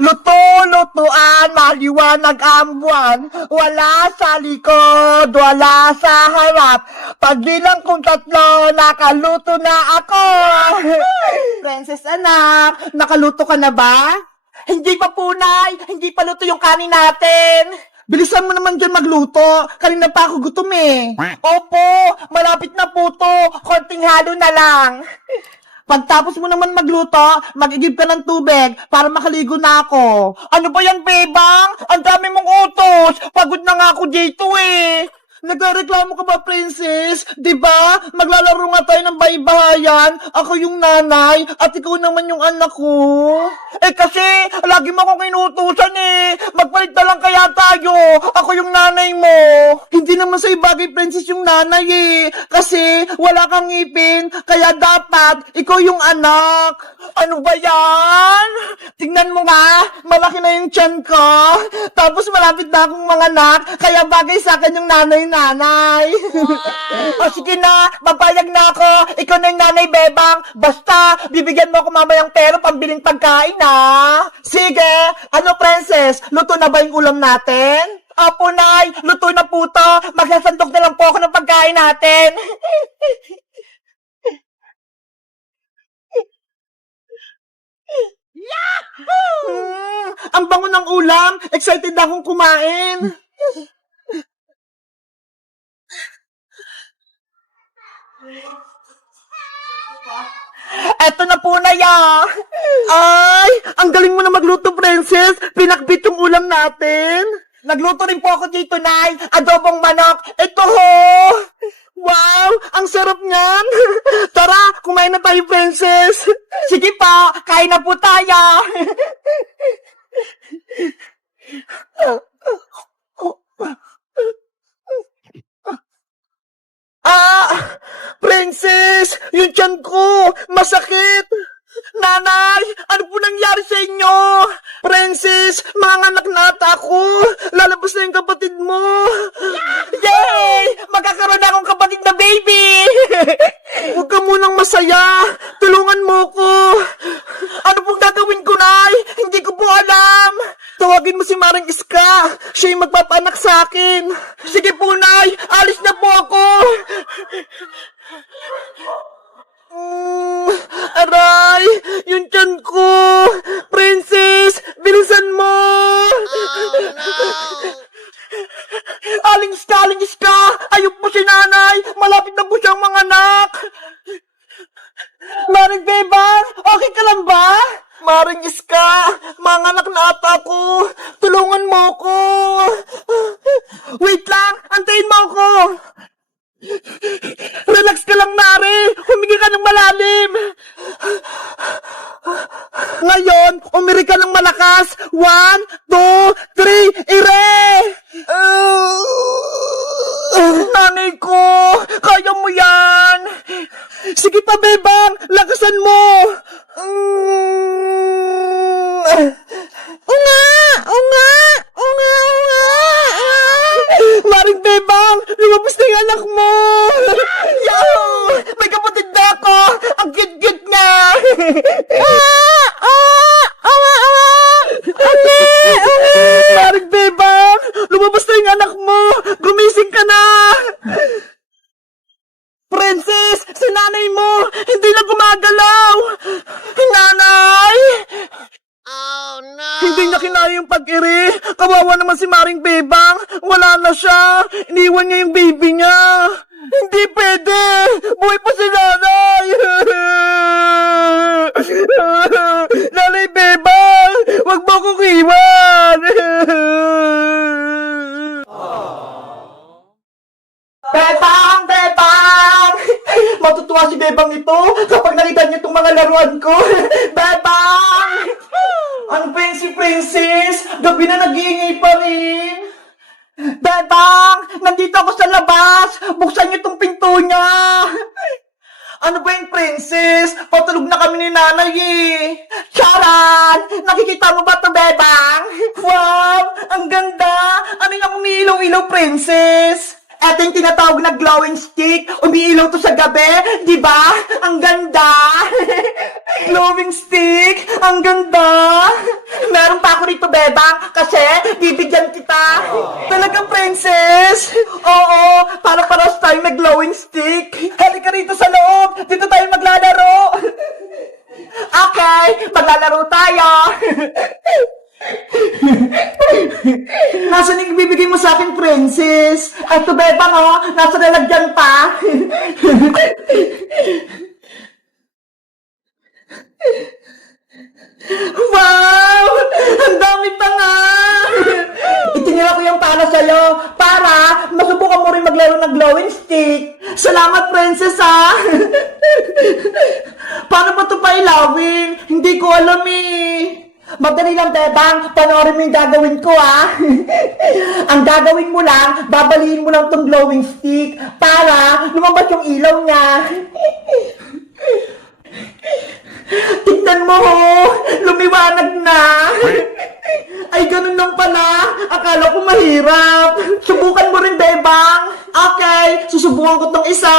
Luto-lutuan, maliwanag ang buwan. Wala sa likod, wala sa harap. Pagbilang kong 3, nakaluto na ako. Princess anak, nakaluto ka na ba? Hindi pa punay, hindi pa luto yung kanin natin. Bilisan mo naman dyan magluto. Kanina pa ako gutom eh. Opo, malapit na po to. Konting halo na lang. Pagtapos mo naman magluto, mag-igib ka ng tubig para makaligo na ako. Ano ba yan, bebang? Ang dami mong utos. Pagod na nga ako dito eh. Nagreklamo ka ba, princess? Diba? Maglalaro nga tayo ng baybayan. Ako yung nanay at ikaw naman yung anak ko. Eh kasi, lagi mo akong inutusan eh. Magpalit na lang kaya tayo. Ako yung nanay mo. Hindi naman sa'yo bagay, princess, yung nanay eh. Kasi, wala kang ngipin. Kaya dapat, ikaw yung anak. Ano ba yan? Tingnan mo nga, malaki na yung tiyan ko. Tapos malapit na akong manganak. Kaya bagay sa akin yung nanay. O sige na, papayag na ako. Ikaw na yung nanay, bebang. Basta, bibigyan mo ako mamayang pera pambiling pagkain, ha? Sige, ano, princess? Luto na ba yung ulam natin? Opo, nay, luto na po to. Magsasandok na lang po ako ng pagkain natin. Yahoo! Ang bango ng ulam. Excited akong kumain. Eto na po na ya. Ay, ang galing mo na magluto, princess. Pinakbit yung ulam natin. Nagluto rin po ako dito, nay. Adobong manok. Ito ho. Wow, ang sarap niyan. Tara, kumain na tayo, princess. Sige pa, kain na po tayo. Princess! Yung tiyan ko! Masakit! Nanay! Ano po nangyari sa inyo? Princess! Manganak na ata ako! Lalabas na yung kapatid mo! Yay! Magkakaroon na akong kapatid na baby! Huwag ka munang masaya! Tulungan mo ko! Ano pong gagawin ko, Nay? Hindi ko po alam! Tawagin mo si Maring Iska! Siya yung magpapanak sa akin! Sige po, Nay! Alis na po ako! Aray! Yung tiyan ko! Princess! Bilisan mo! Aling Iska! Ayok po si nanay! Malapit na po siyang manganak! Maring Bebang! Okay ka lang ba? Maring Iska! Manganak na ata ako! Tulungan mo ko! Wait lang! Antayin mo ako! Relax ka lang, Mari! Humingi ka ng malalim! Ngayon, umiri ka ng malakas! 1, 2, 3, ire! Nanay ko! Kaya mo yan! Sige pa, Bebang! Lakasan mo! Maring Bebang! Lumabas na yung anak mo! Yahoo! May kapatid na ako! Ang cute-cute niya! Maring Bebang! Lumabas na yung anak mo! Gumising ka na! Princess! Si nanay mo! Hindi na gumagalaw! Nanay! Oh, no! Hindi niya kinaya yung pag-iri. Kawawa naman si Maring Bebang. Wala na siya. Iniwan niya yung baby niya. Hindi pwede. Buhay pa si nanay. Nanay Bebang, wag mo kong iwan. Bebang! Bebang! Matutuwa si Bebang ito kapag nakita niya itong mga laruan ko. Bebang! Ano pa yun si Princess? Gabi na nag-iingay pa rin. Bebang! Nandito ako sa labas! Buksan niyo itong pinto niya! Ano ba yung Princess? Patulog na kami ni nanay eh! Charan! Nakikita mo ba ito, Bebang? Wow! Ang ganda! Ano yung umiilaw-ilaw, Princess? Ito yung tinatawag na glowing stick. Umiilaw to sa gabi. Di ba? Ang ganda. Glowing stick. Ang ganda. Meron Bebang, kasi bibigyan kita. Talagang princess? Oo, para tayo mag-glowing stick. Halika rito sa loob, dito tayo maglalaro. Okay, maglalaro tayo. Nasaan yung ibibigay mo sa akin, princess? Ay, ito, Bebang, oh. Nasa lalagyan pa. Wow! Ang dami pa nga! Itinira ko yung para sa'yo para masubukan mo rin maglaro ng glowing stick. Salamat, princess, ha? Paano ba ito pailawin? Hindi ko alam, eh. Madali lang, Bebang. Panoorin mo yung gagawin ko, ha? Ang gagawin mo lang, babaliin mo lang tong glowing stick para lumabas yung ilaw niya. Tignan mo, lumiwanag na. Ay, ganun lang pala. Akala ko mahirap. Subukan mo rin, Bebang. Okay, susubukan ko tong isa.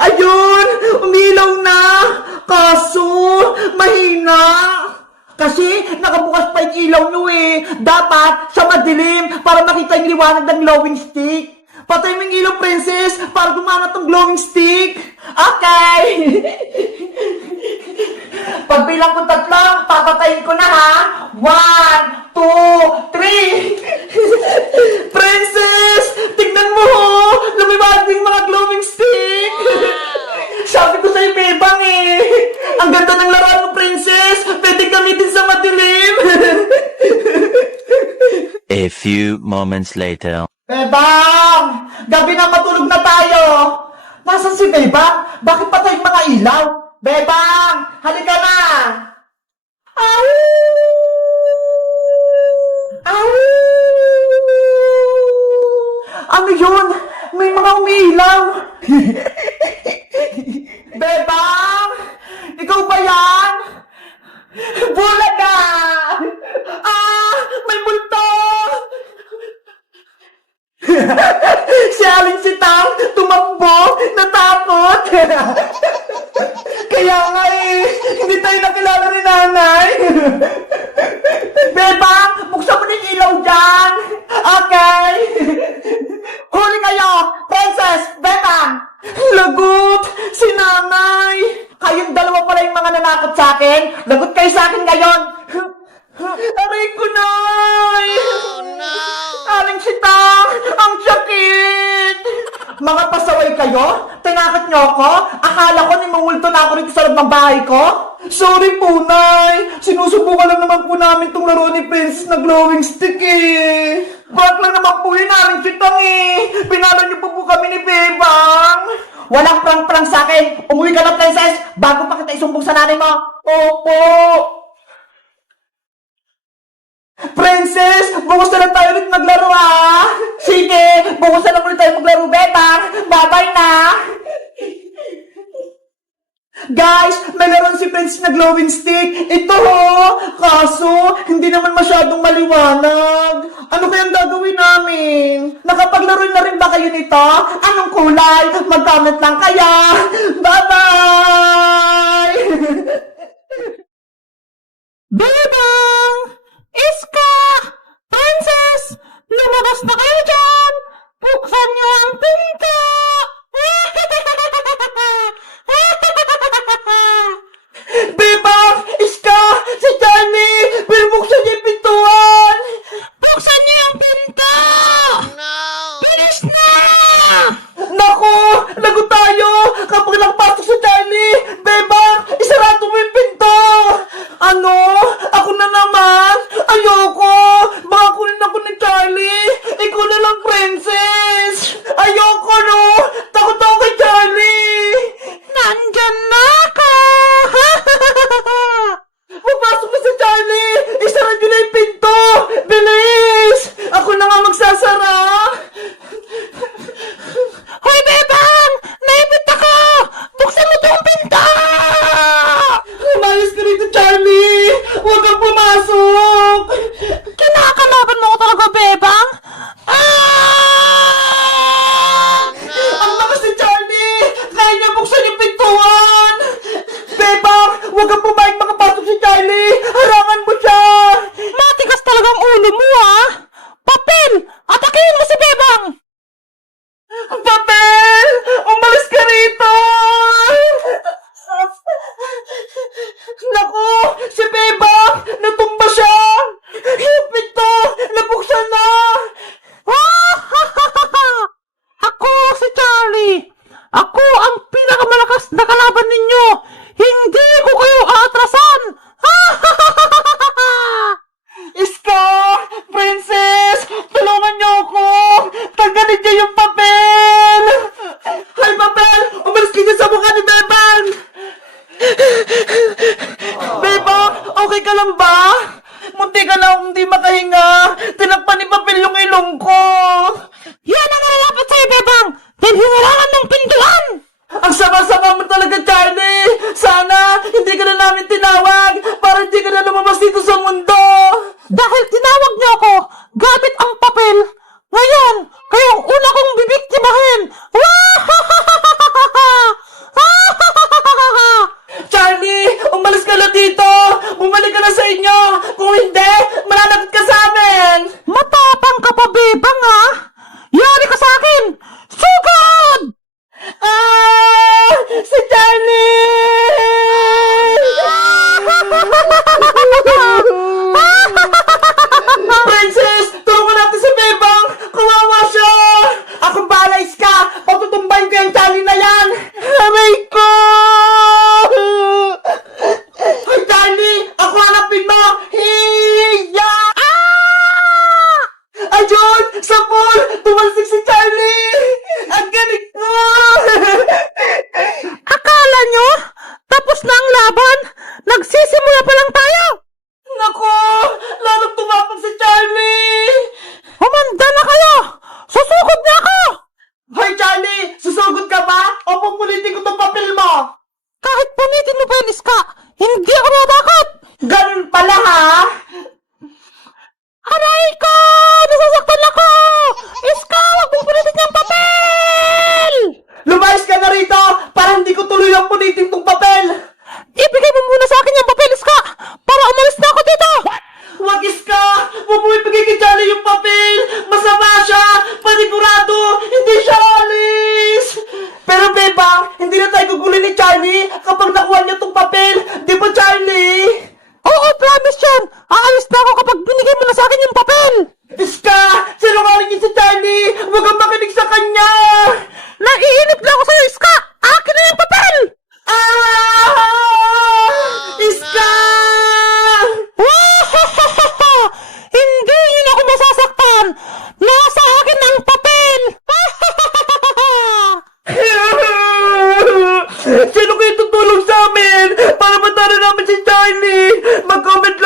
Ayun, umilaw na. Kaso, mahina. Kasi nakabukas pa yung ilaw nyo eh. Dapat sa madilim para makita yung liwanag ng glowing stick. Patay mo yung ilaw, princess, para gumana tong glowing stick. Okay. Pagbilang ko 3, papatayin ko na, ha? 1, 2, 3. Princess, tignan mo, lumiwanag yung mga glowing stick. Sabi ko sa'yo, Bebang, eh. Ang ganda ng laruan mo, princess. Pwede gamitin sa madilim. A few moments later. Bebang! Gabi na, matulog na tayo! Nasaan si Bebang? Bakit patay yung mga ilaw? Bebang! Halika na! Au! Au! Ano yun? May mga umiilaw! Bebang! Ikaw ba yan? Bulaga! Ah! May multo! Si Aling Sitang tumakbo, natakot. Kaya nga eh, hindi tayo nakilala ni nanay. Bebang, buksan mo na yung ilaw dyan. Okay. Huli kayo, princess, Bebang. Lagot, si nanay. Kayong dalawa pala yung mga nanakot sa akin. Lagot kayo sa akin ngayon. Aray ko, nay. Oh, no. Aling Sitang, ang sakit! Mga pasaway kayo? Tinakot niyo ako? Akala ko nimumulto na ako rito sa loob ng bahay ko? Sorry po, Nay! Sinusubukan lang naman po namin tong laro ni Princess na glowing stick, eh! Bakit lang naman po yun, Aling Sitang, eh! Pinala niyo po kami ni Bebang! Walang prang-prang sa akin! Umuwi ka na, Princess! Bago pa kita isumbong sa nanay mo! Opo! Princess, bukas na lang tayo ulit maglaro, ha? Sige, bukas na lang ulit tayo maglaro, Bebang. Bye-bye na. Guys, may laruan si Princess na glowing stick. Ito, ho. Kaso, hindi naman masyadong maliwanag. Ano kayang gagawin namin? Nakapaglaro na rin ba kayo nito? Anong kulay? Mag-comment lang kaya. Bye-bye! Bebang! Iska! Princess! Lumabas na kayo dyan! Buksan niyo ang pinto! Bebang! Iska! Si Johnny! Binubuksan niya yung pintuan! Buksan niyo yung pinto! No! Bilis na! Naku! Lagot tayo! Kapag nagpasok si Johnny! lang ba? Munti ka na akong di makahinga. Tinakpan ni Papel yung ilong ko. Yan ang nalalapat sa'yo, Bebang! Dahil hinarangan ng pintuan! Ang sama-sama mo talaga, Charlie! Sana hindi ka na namin tinawag para hindi ka na lumabas dito sa mundo! Dahil tinawag niyo ako gamit ang papel, ngayon, kayo ang una kong bibiktimahin! Charlie! Umalis ka na dito! Bumalik ka na sa inyo! Kung hindi, malalagot ka sa amin! Matapang ka pa, Bebang, ha? Yari ka sa akin! Sugod! Si Charlie! Princess! Tulungan natin si Bebang! Kawawa siya! Ako bahala, Iska! Patutumbayin ko yung Charlie na yan! Aray ko! Ay, Charlie! Ako hanapin mo! Hiya! Ayun! Sa pool! Tumalsik si Charlie! Ang galing mo! Akala nyo? Tapos na ang laban? Nagsisimula pa lang tayo! Nako! Lalong tumapag si Charlie! Humanda na kayo! Susugod na ako! Hoy, Charlie! Susugod ka ba? O pupulitin ko tong papel mo? Kahit punitin mo pa yun, Iska, hindi ako natakot! Ganun pala, ha? Aray ko! Nasasaktan ako! Iska, huwag mong punitin yung papel! Lumayas ka na rito para hindi ko tuloy ang punitin tong papel! Ibigay mo muna sa akin yung papel, Iska! Para umalis na ako dito! Wag, Iska! Huwag mo ibigay kay Charlie yung papel! Masama siya! Panigurado! Hindi siya alis! Pero, Bebang, hindi na tayo gugulin ni Charlie kapag nakuha niya tong papel! Di ba, Charlie? Oo, promise yan! Aalis na ako kapag binigay mo na sa akin yung papel! Iska! Sinungaling niya si Charlie! Huwag kang makinig sa kanya! Naiinip na ako sa'yo, Iska! Akin na yung papel! Iska! Hindi yun ako masasaktan! Nasa akin ang papel! Sino kayo tutulong sa amin para matalo namin si Charlie? Mag-comment